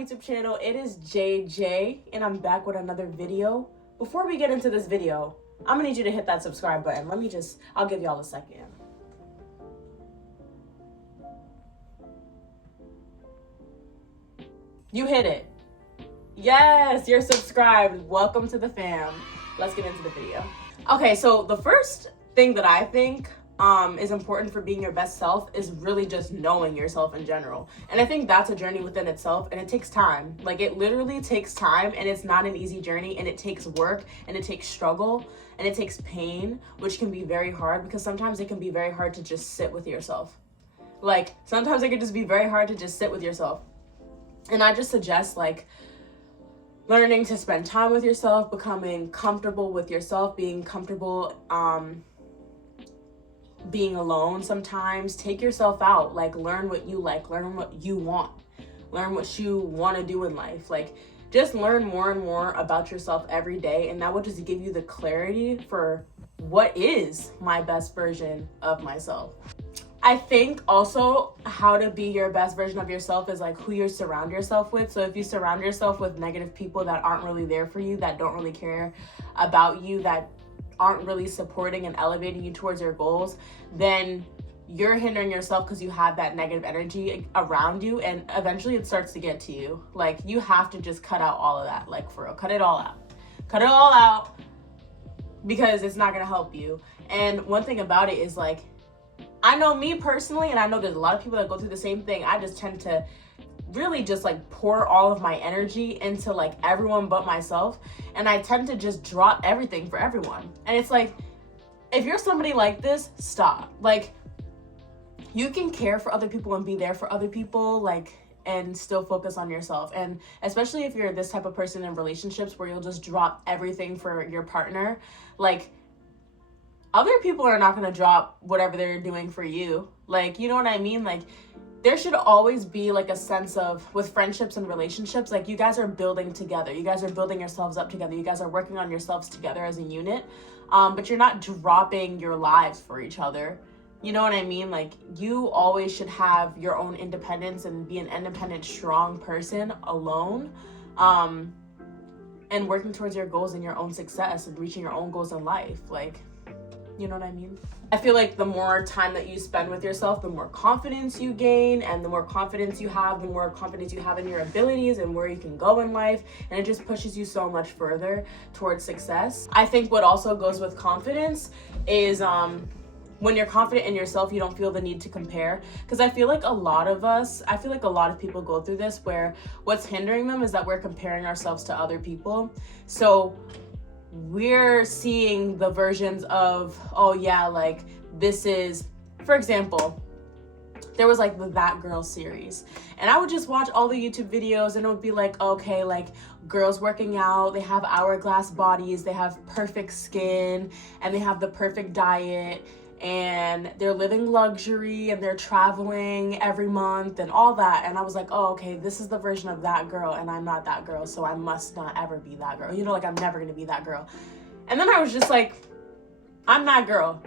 YouTube channel. It is JJ and I'm back with another video. Before we get into this video, I'm gonna need you to hit that subscribe button. I'll give y'all a second. You hit it. Yes, you're subscribed. Welcome to the fam. Let's get into the video. Okay, so the first thing that I think is important for being your best self is really just knowing yourself in general. And I think that's a journey within itself, and it takes time. Like, it literally takes time, and it's not an easy journey, and it takes work, and it takes struggle, and it takes pain, which can be very hard because sometimes it can be very hard to just sit with yourself. Like, sometimes it can just be very hard to just sit with yourself. And I just suggest, like, learning to spend time with yourself, becoming comfortable with yourself, being comfortable being alone sometimes. Take yourself out, like, learn what you like, learn what you want, learn what you want to do in life. Like, just learn more and more about yourself every day, and that will just give you the clarity for what is my best version of myself. I think also how to be your best version of yourself is like who you surround yourself with. So if you surround yourself with negative people that aren't really there for you, that don't really care about you, that aren't really supporting and elevating you towards your goals, then you're hindering yourself because you have that negative energy around you, and eventually it starts to get to you. Like, you have to just cut out all of that, like, for real. Cut it all out because it's not gonna help you. And one thing about it is, like, I know me personally, and I know there's a lot of people that go through the same thing. I just tend to really just like pour all of my energy into like everyone but myself, and I tend to just drop everything for everyone. And it's like, if you're somebody like this, stop. Like, you can care for other people and be there for other people, like, and still focus on yourself. And especially if you're this type of person in relationships where you'll just drop everything for your partner, like, other people are not going to drop whatever they're doing for you. Like, you know what I mean? Like, there should always be like a sense of, with friendships and relationships, like, you guys are building together. You guys are building yourselves up together. You guys are working on yourselves together as a unit. But you're not dropping your lives for each other. You know what I mean? Like, you always should have your own independence and be an independent, strong person alone. And working towards your goals and your own success and reaching your own goals in life. Like, you know what I mean? I feel like the more time that you spend with yourself, the more confidence you gain, and the more confidence you have, the more confidence you have in your abilities and where you can go in life, and it just pushes you so much further towards success. I think what also goes with confidence is when you're confident in yourself, you don't feel the need to compare. Because I feel like a lot of people go through this, where what's hindering them is that we're comparing ourselves to other people. So we're seeing the versions of, oh yeah, like, this is, for example, there was like the That Girl series, and I would just watch all the YouTube videos, and it would be like, okay, like, girls working out, they have hourglass bodies, they have perfect skin, and they have the perfect diet, and they're living luxury, and they're traveling every month and all that. And I was like, oh, okay, this is the version of that girl, and I'm not that girl, so I must not ever be that girl. You know, like, I'm never gonna be that girl. And then I was just like, I'm that girl.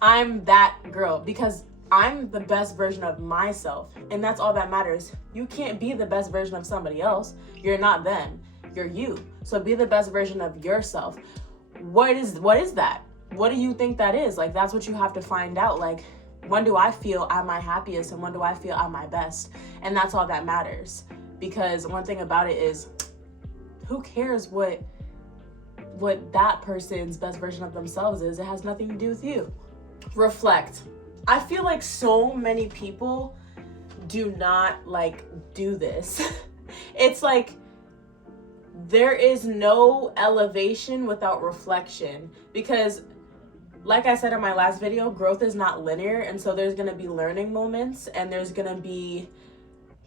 I'm that girl, because I'm the best version of myself, and that's all that matters. You can't be the best version of somebody else. You're not them. You're you. So be the best version of yourself. What is that? What do you think that is? Like, that's what you have to find out. Like, when do I feel I'm my happiest, and when do I feel I'm my best? And that's all that matters. Because one thing about it is, who cares what that person's best version of themselves is? It has nothing to do with you. Reflect. I feel like so many people do not, like, do this. It's like, there is no elevation without reflection, because, like I said in my last video, growth is not linear, and so there's gonna be learning moments, and there's gonna be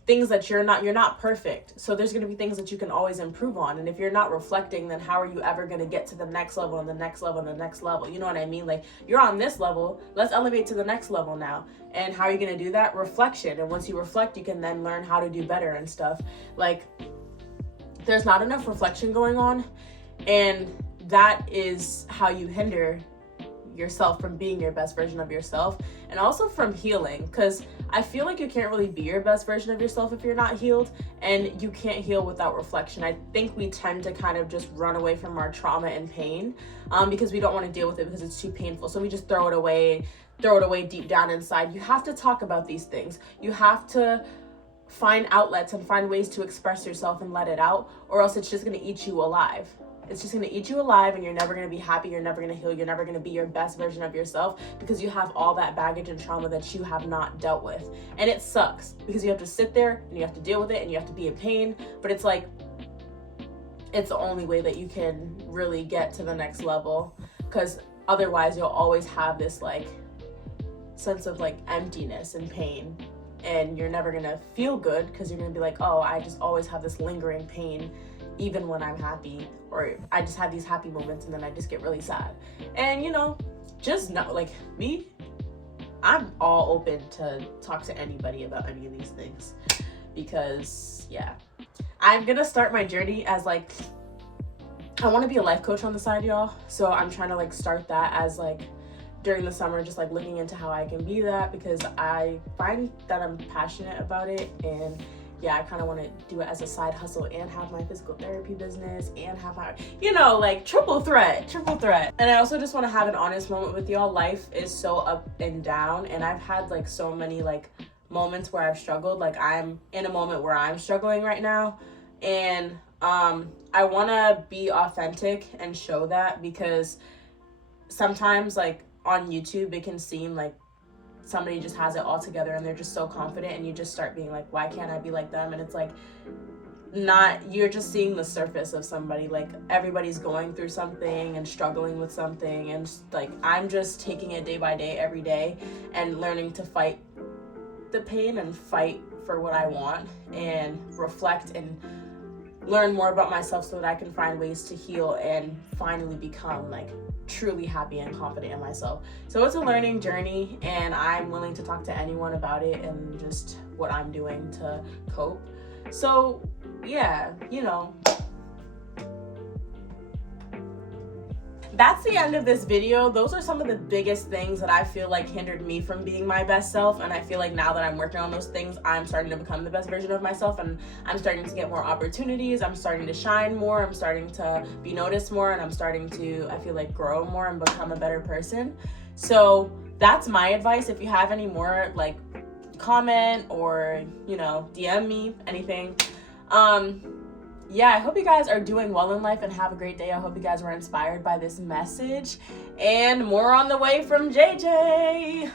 things that you're not perfect. So there's gonna be things that you can always improve on, and if you're not reflecting, then how are you ever gonna get to the next level and the next level and the next level? You know what I mean? Like, you're on this level, let's elevate to the next level now. And how are you gonna do that? Reflection. And once you reflect, you can then learn how to do better and stuff. Like, there's not enough reflection going on, and that is how you hinder yourself from being your best version of yourself, and also from healing. Because I feel like you can't really be your best version of yourself if you're not healed, and you can't heal without reflection. I think we tend to kind of just run away from our trauma and pain because we don't want to deal with it because it's too painful. So we just throw it away deep down inside. You have to talk about these things. You have to find outlets and find ways to express yourself and let it out, or else it's just going to eat you alive. It's just going to eat you alive, and you're never going to be happy. You're never going to heal. You're never going to be your best version of yourself because you have all that baggage and trauma that you have not dealt with. And it sucks because you have to sit there and you have to deal with it and you have to be in pain. But it's like, it's the only way that you can really get to the next level, because otherwise you'll always have this like sense of like emptiness and pain. And you're never going to feel good because you're going to be like, oh, I just always have this lingering pain even when I'm happy, or I just have these happy moments and then I just get really sad. And you know, just know, like me, I'm all open to talk to anybody about any of these things, because yeah, I'm gonna start my journey as like, I want to be a life coach on the side, y'all. So I'm trying to like start that as like during the summer, just like looking into how I can be that, because I find that I'm passionate about it. And yeah, I kind of want to do it as a side hustle and have my physical therapy business and have my, you know, like triple threat. And I also just want to have an honest moment with y'all. Life is so up and down, and I've had like so many like moments where I've struggled. Like I'm in a moment where I'm struggling right now, and I want to be authentic and show that, because sometimes like on YouTube it can seem like somebody just has it all together and they're just so confident, and you just start being like, why can't I be like them? And it's like, not, you're just seeing the surface of somebody. Like everybody's going through something and struggling with something, and like I'm just taking it day by day, every day, and learning to fight the pain and fight for what I want and reflect and learn more about myself so that I can find ways to heal and finally become like truly happy and confident in myself. So it's a learning journey, and I'm willing to talk to anyone about it and just what I'm doing to cope. So yeah, you know, that's the end of this video. Those are some of the biggest things that I feel like hindered me from being my best self, and I feel like now that I'm working on those things, I'm starting to become the best version of myself, and I'm starting to get more opportunities. I'm starting to shine more. I'm starting to be noticed more, and I'm starting to, I feel like, grow more and become a better person. So that's my advice. If you have any more, like, comment or, you know, DM me, anything. Yeah, I hope you guys are doing well in life and have a great day. I hope you guys were inspired by this message, and more on the way from JJ.